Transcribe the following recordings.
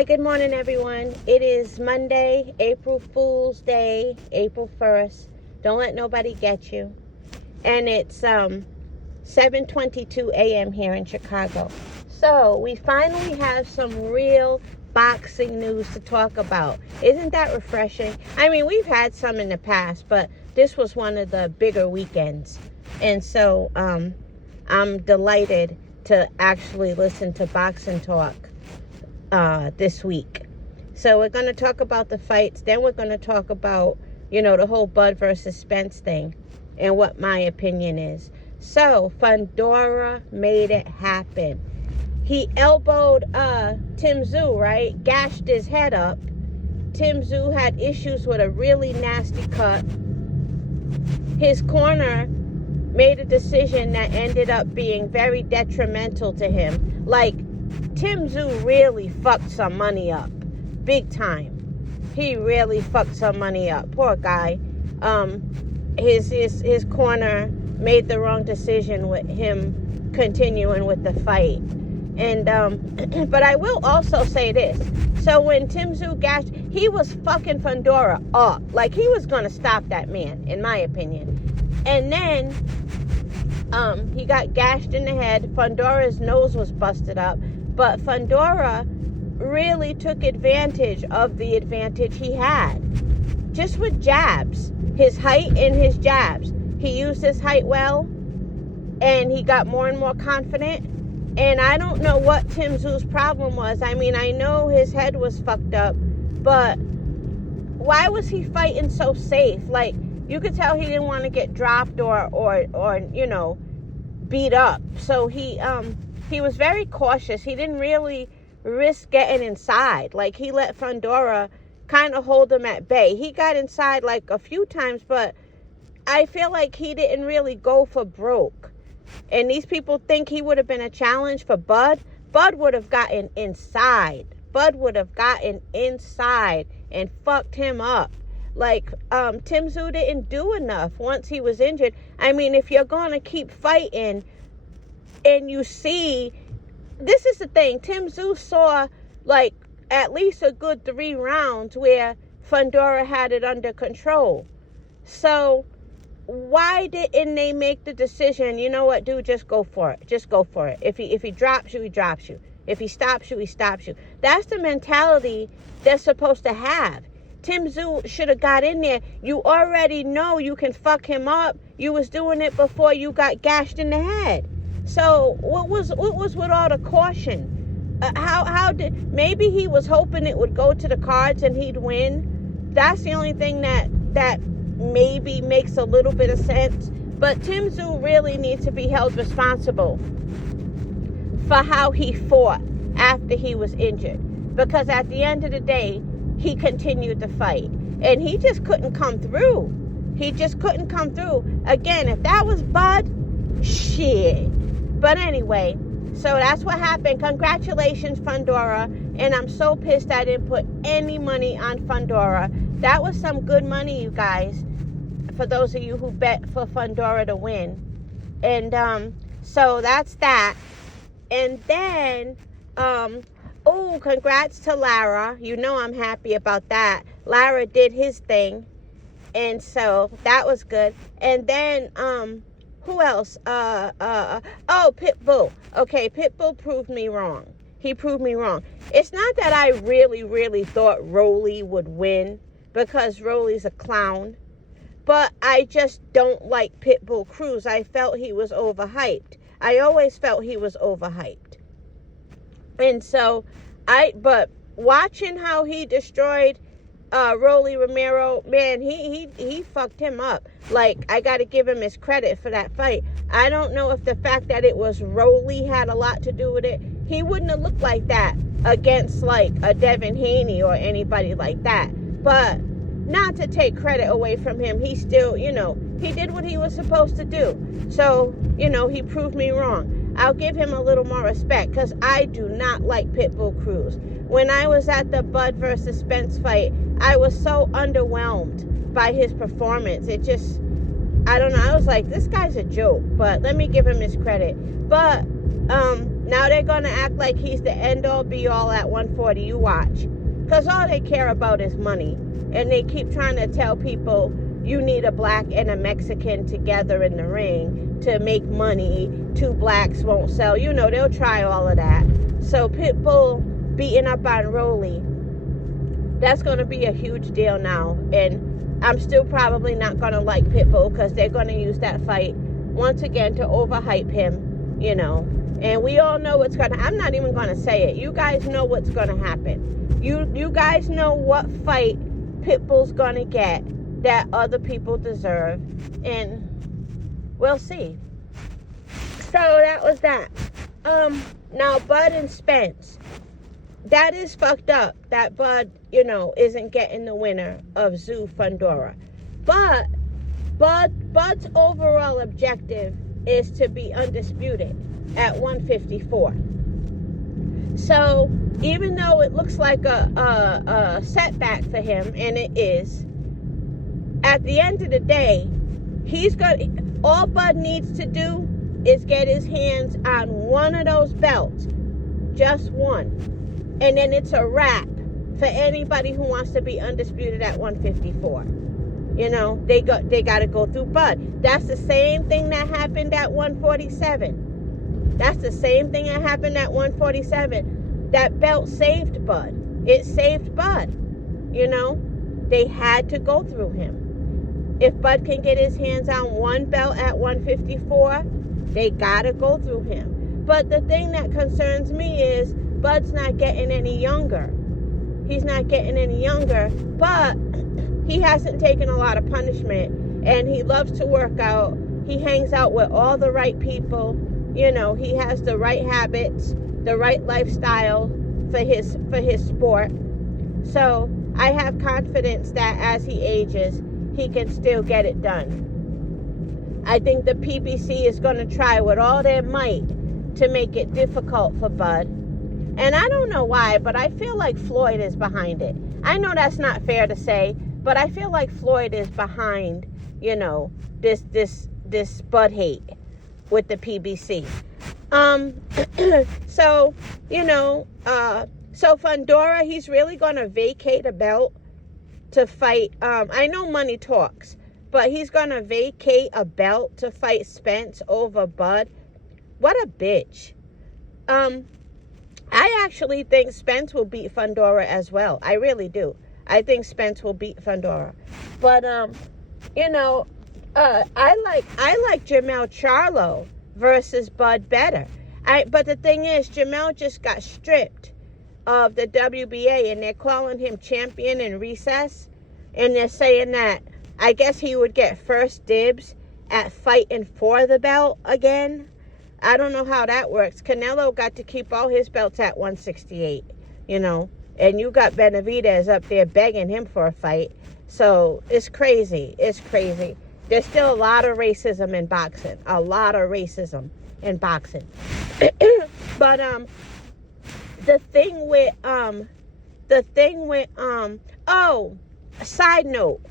Hi, good morning, everyone. It is Monday, April Fool's Day, April 1st. Don't let nobody get you. And it's 7:22 a.m. here in Chicago. So we finally have some real boxing news to talk about. Isn't that refreshing? I mean, we've had some in the past, but this was one of the bigger weekends. And so I'm delighted to actually listen to boxing talk this week. So we're going to talk about the fights. Then we're going to talk about, the whole Bud versus Spence thing and what my opinion is. So Fundora made it happen. He elbowed Tim Tszyu, right? Gashed his head up. Tim Tszyu had issues with a really nasty cut. His corner made a decision that ended up being very detrimental to him. Like, Tim Tszyu really fucked some money up. Big time. He really fucked some money up. Poor guy. His corner made the wrong decision with him continuing with the fight. And but I will also say this. So when Tim Tszyu gashed, he was fucking Fundora up. Like, he was gonna stop that man, in my opinion. And then he got gashed in the head. Fundora's nose was busted up. But Fundora really took advantage of the advantage he had. Just with jabs. His height and his jabs. He used his height well. And he got more and more confident. And I don't know what Tim Tszyu's problem was. I mean, I know his head was fucked up. But why was he fighting so safe? Like, you could tell he didn't want to get dropped or beat up. So he was very cautious. He didn't really risk getting inside. Like, he let Fundora kind of hold him at bay. He got inside like a few times, but I feel like he didn't really go for broke. And these people think he would have been a challenge for Bud. Bud would have gotten inside. Bud would have gotten inside and fucked him up. Like, Tim Tszyu didn't do enough once he was injured. I mean, if you're going to keep fighting and you see, this is the thing, Tim Tszyu saw like at least a good 3 rounds where Fundora had it under control. So why didn't they make the decision, you know what, dude, just go for it. Just go for it. If he drops you, he drops you. If he stops you, he stops you. That's the mentality they're supposed to have. Tim Tszyu should have got in there. You already know you can fuck him up. You was doing it before you got gashed in the head. So what was with all the caution? How did, maybe he was hoping it would go to the cards and he'd win. That's the only thing that maybe makes a little bit of sense. But Tim Tszyu really needs to be held responsible for how he fought after he was injured. Because at the end of the day, he continued to fight. And he just couldn't come through. He just couldn't come through. Again, if that was Bud, shit. But anyway, so that's what happened. Congratulations, Fundora. And I'm so pissed I didn't put any money on Fundora. That was some good money, you guys. For those of you who bet for Fundora to win. And so that's that. And then congrats to Lara. You know I'm happy about that. Lara did his thing. And so that was good. And then who else? Pitbull. Okay, Pitbull proved me wrong. He proved me wrong. It's not that I really, really thought Rolly would win, because Rolly's a clown. But I just don't like Pitbull Cruz. I felt he was overhyped. I always felt he was overhyped. And so but watching how he destroyed Rolly Romero, man, he fucked him up. Like, I got to give him his credit for that fight. I don't know if the fact that it was Rolly had a lot to do with it. He wouldn't have looked like that against like a Devin Haney or anybody like that. But not to take credit away from him, he still, he did what he was supposed to do. So, he proved me wrong. I'll give him a little more respect, because I do not like Pitbull Cruz. When I was at the Bud versus Spence fight, I was so underwhelmed by his performance. It just, I don't know, I was like, this guy's a joke. But let me give him his credit. But Now they're going to act like he's the end-all, be-all at 140. You watch. Because all they care about is money. And they keep trying to tell people you need a black and a Mexican together in the ring to make money. 2 blacks won't sell. You know, they'll try all of that. So Pitbull beating up on Rolly, that's going to be a huge deal now. And I'm still probably not going to like Pitbull because they're going to use that fight once again to overhype him, you know. And we all know what's going to, I'm not even going to say it. You guys know what's going to happen. You guys know what fight Pitbull's going to get that other people deserve. And we'll see. So that was that. Now Bud and Spence. That is fucked up that Bud, you know, isn't getting the winner of Tszyu Fundora. But Bud's overall objective is to be undisputed at 154. So even though it looks like a setback for him, and it is, at the end of the day, all Bud needs to do is get his hands on one of those belts, just one, and then it's a wrap for anybody who wants to be undisputed at 154. You know, they got to go through Bud. That's the same thing that happened at 147. That's the same thing that happened at 147. That belt saved Bud. It saved Bud. You know, they had to go through him. If Bud can get his hands on one belt at 154, they got to go through him. But the thing that concerns me is Bud's not getting any younger. He's not getting any younger, but he hasn't taken a lot of punishment, and he loves to work out. He hangs out with all the right people. You know, he has the right habits, the right lifestyle for his sport. So I have confidence that as he ages, he can still get it done. I think the PBC is going to try with all their might to make it difficult for Bud. And I don't know why, but I feel like Floyd is behind it. I know that's not fair to say, but I feel like Floyd is behind, you know, this Bud hate with the PBC. So, you know, so Fundora, he's really going to vacate a belt to fight. I know money talks, but he's going to vacate a belt to fight Spence over Bud. What a bitch. I actually think Spence will beat Fundora as well. I really do. I think Spence will beat Fundora. But, you know, I like Jermell Charlo versus Bud better. But the thing is, Jermell just got stripped of the WBA, and they're calling him champion in recess. And they're saying that I guess he would get first dibs at fighting for the belt again. I don't know how that works. Canelo got to keep all his belts at 168, you know. And you got Benavidez up there begging him for a fight. So it's crazy. It's crazy. There's still a lot of racism in boxing. A lot of racism in boxing. But the thing with oh, side note.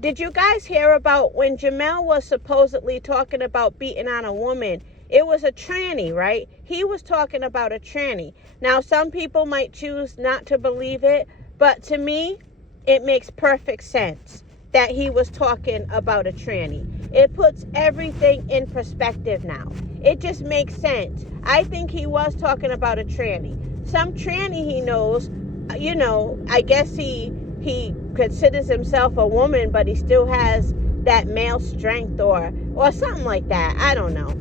Did you guys hear about when Jermell was supposedly talking about beating on a woman? It was a tranny, right? He was talking about a tranny. Now, some people might choose not to believe it, but to me, it makes perfect sense that he was talking about a tranny. It puts everything in perspective now. It just makes sense. I think he was talking about a tranny. Some tranny he knows, you know, I guess he considers himself a woman, but he still has that male strength or something like that. I don't know.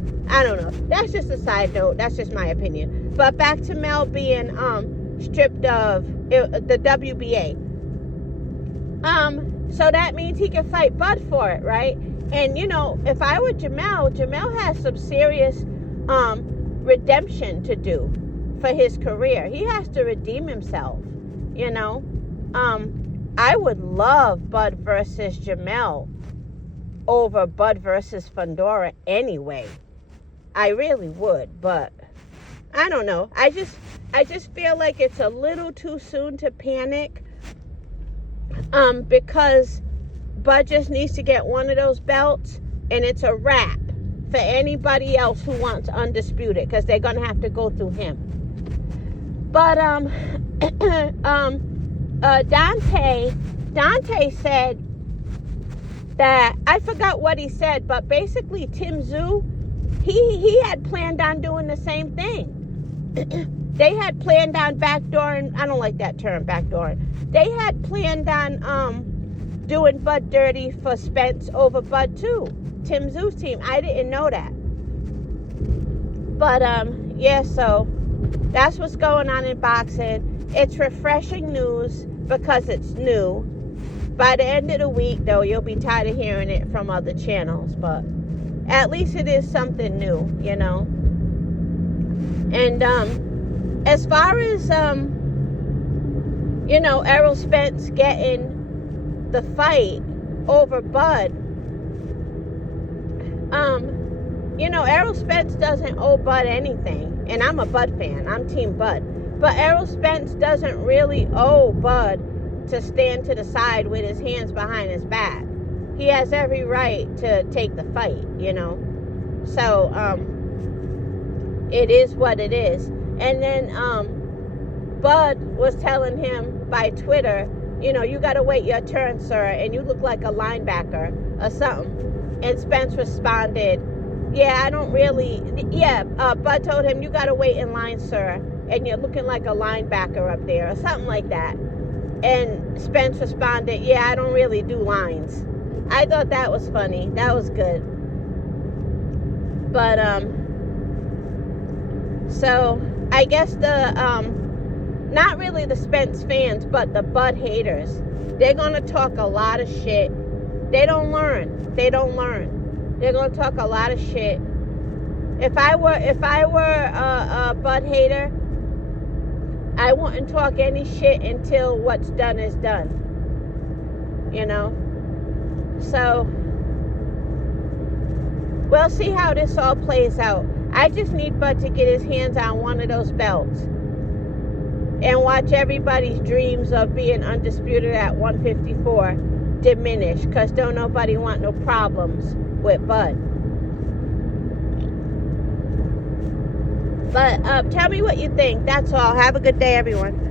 That's just a side note. That's just my opinion. But back to Mel being stripped of the WBA. So that means he can fight Bud for it, right? And you know, if I were Jermell has some serious redemption to do for his career. He has to redeem himself, you know. I would love Bud versus Jermell over Bud versus Fundora anyway. I really would, but I don't know. I just feel like it's a little too soon to panic. Because Bud just needs to get one of those belts and it's a wrap. for anybody else who wants undisputed, because they're gonna have to go through him. But Dante said that, I forgot what he said, but basically Tim Tszyu, he had planned on doing the same thing. They had planned on backdooring, I don't like that term, backdooring. They had planned on doing Bud dirty for Spence over Bud too. Tim Tszyu's team. I didn't know that. But yeah, so that's what's going on in boxing. It's refreshing news because it's new. By the end of the week, though, you'll be tired of hearing it from other channels, but at least it is something new, you know. And as far as you know, Errol Spence getting the fight over Bud, you know, Errol Spence doesn't owe Bud anything, and I'm a Bud fan. I'm Team Bud. But Errol Spence doesn't really owe Bud to stand to the side with his hands behind his back. He has every right to take the fight, you know. So, it is what it is. And then, Bud was telling him by Twitter, you know, you got to wait your turn, sir, and you look like a linebacker or something. And Spence responded, yeah, I don't really, Bud told him, you got to wait in line, sir, and you're looking like a linebacker up there, or something like that. And Spence responded, yeah, I don't really do lines. I thought that was funny. That was good. But, so, I guess the, not really the Spence fans, but the Bud haters, they're going to talk a lot of shit. They don't learn. They're going to talk a lot of shit. If I were a Bud hater, I wouldn't talk any shit until what's done is done. You know? So, we'll see how this all plays out. I just need Bud to get his hands on one of those belts and watch everybody's dreams of being undisputed at 154 diminish, because don't nobody want no problems with Bud. But tell me what you think. That's all. Have a good day, everyone.